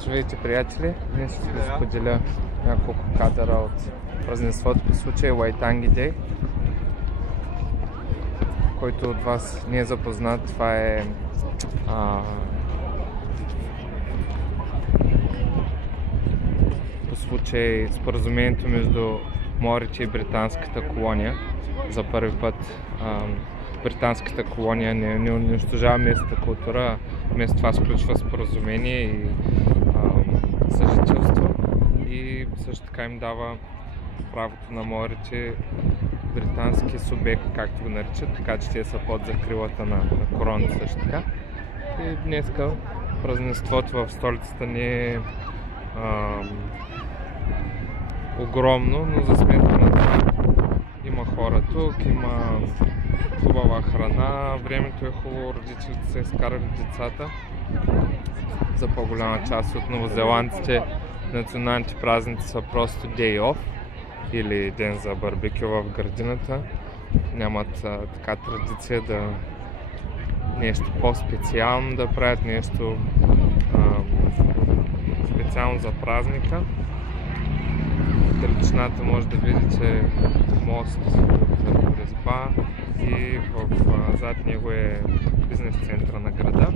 Здравейте, приятели! Днес ще ви споделя няколко кадъра от празненството по случай Waitangi Day. Който от вас не е запознат, това е по случай споразумението между Маорите и британската колония. За първи път британската колония не унищожава местната култура, вместо това сключва споразумение и съжителство, и също така им дава правото на Маорите британски субект, както го наричат, така че те са под закрилата на короната също така. И днеска празненството в столицата не е огромно, но за сметка на това има хора тук, има хубава храна, времето е хубаво, родителите са изкарали децата. За по-голяма част от новозеландците националните празници са просто day off или ден за барбекю в градината. Нямат така традиция да нещо по-специално да правят, нещо специално за празника. Далечината може да видите мост от резба и зад него е бизнес центъра на града.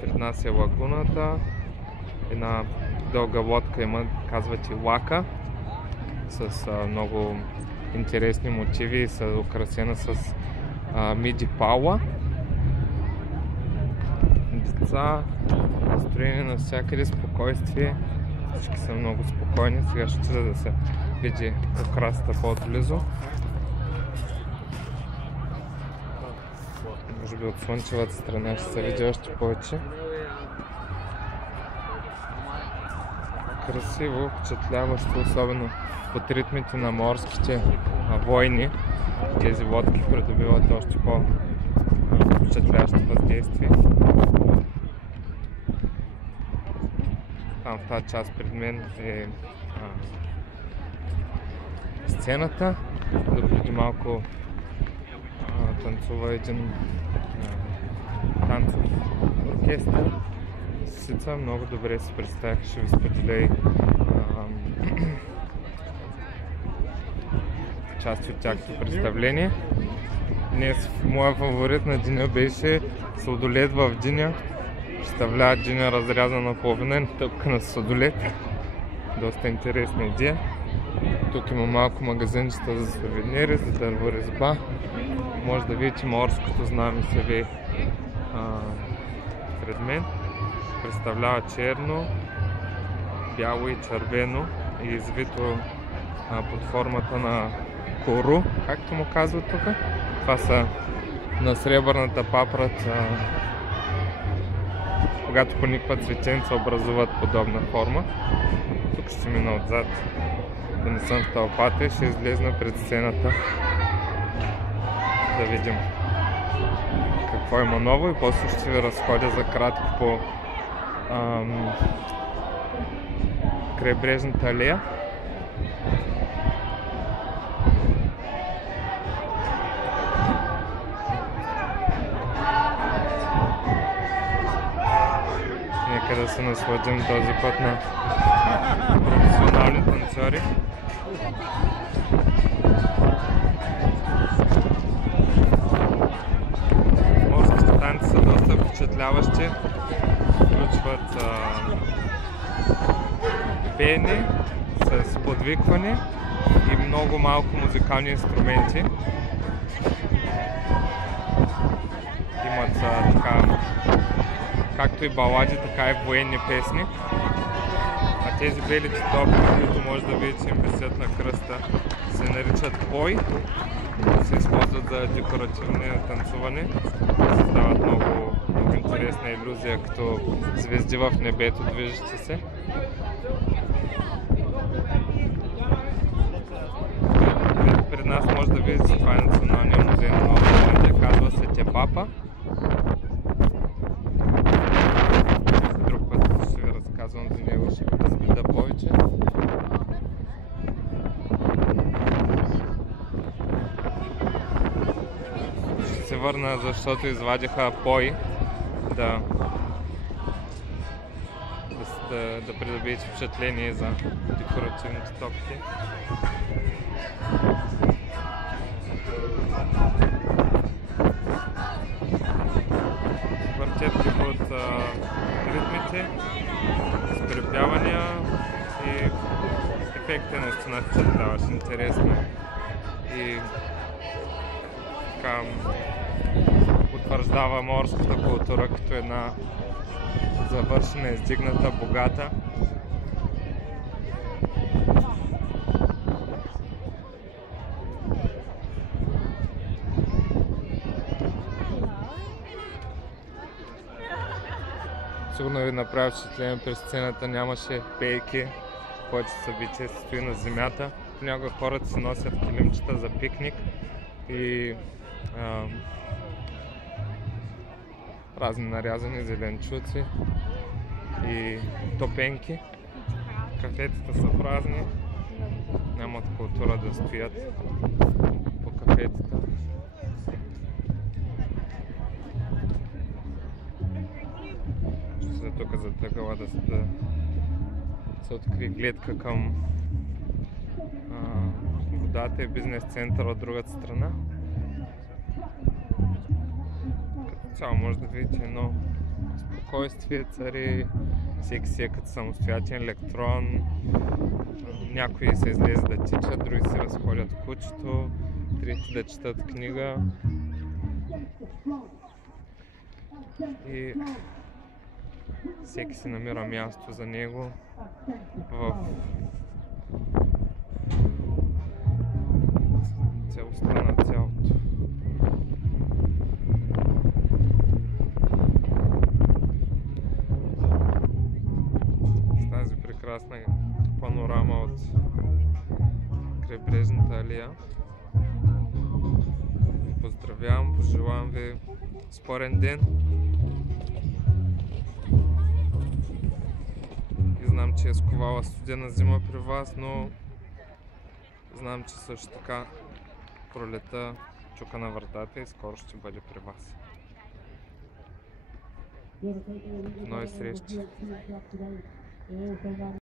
Пред нас е лагуната, една дълга лодка има, казват и лака, с много интересни мотиви и са украсена с миди пауа. Деца, настроение навсякъде, спокойствие, всички са много спокойни. Сега ще чуя да се види украсата по-отблизо. Може би от слънчевата страна ще се види още повече. Красиво, впечатляващо, особено под ритмите на морските войни. Тези лодки придобиват още по-впечатляващо въздействие. Там в тази част пред мен е сцената. Допреди малко танцува един танцов оркестър. Сица, много добре се представях, ще ви споделя и части от тяхното представление. Днес моя фаворит на деня беше сладолед в диня. Представлява диня разрязана половина и натъпка на сладолед. Доста интересна идея. Тук има малко магазинчета за сувенири, за дърворезба. Може да видите морското знаме се вие пред мен. Представлява черно, бяло и червено и извито под формата на кору, както му казват тук. Това са на сребърната папрат, когато поникват цветенца, образуват подобна форма. Тук ще мина отзад, да не съм в тълпата, и ще излезна пред сцената да видим какво има ново, и после ще ви разходя за кратко по крайбрежната алея. Нека да се насладим този път на професионални танцори. Морските танци са доста впечатляващи. Включват пеене с подвикване и много малко музикални инструменти. Имат така, както и балади, така и военни песни. А тези белите топи, които може да видите им висят на кръста, се наричат пой. Се използват за декоративно танцуване. Създават много интересна илюзия, като звезди в небето, движещи се. Пред нас може да видите, това е Националния музей на Нова Зеландия, казва се Те Папа. Друг път ще ви разказвам за него, ще ви разгледа повече. Ще се върна, защото извадиха пой да да придобиете впечатление за декоративните топки. Въртят от ритмите, с припявания и ефектът наистина впечатляваш, интересно. И така утвърждава морската култура като една завършена, издигната, богата. Сигурно ви направи впечатление, през сцената нямаше пейки, повече събитие се стои на земята. Понякога хората си носят килимчета за пикник и разни нарязани зеленчуци и топенки. Кафетата са празни, нямат култура да стоят по кафетата. Ще се тук затъгала да се откри гледка към водата и бизнес център от другата страна. Като цяло може да видите едно спокойствие цари, всеки си е като самостоятелен електрон, някои се излезе да тичат, други се разходят в кучето, трети да четат книга и всеки си намира място за него в целостта на цялото. С тази прекрасна панорама от крайбрежната алея ви поздравявам, пожелавам ви спорен ден. Знам, че е сковала студена зима при вас, но знам, че също така пролета чука на вратата и скоро ще бъде при вас. До нови срещи!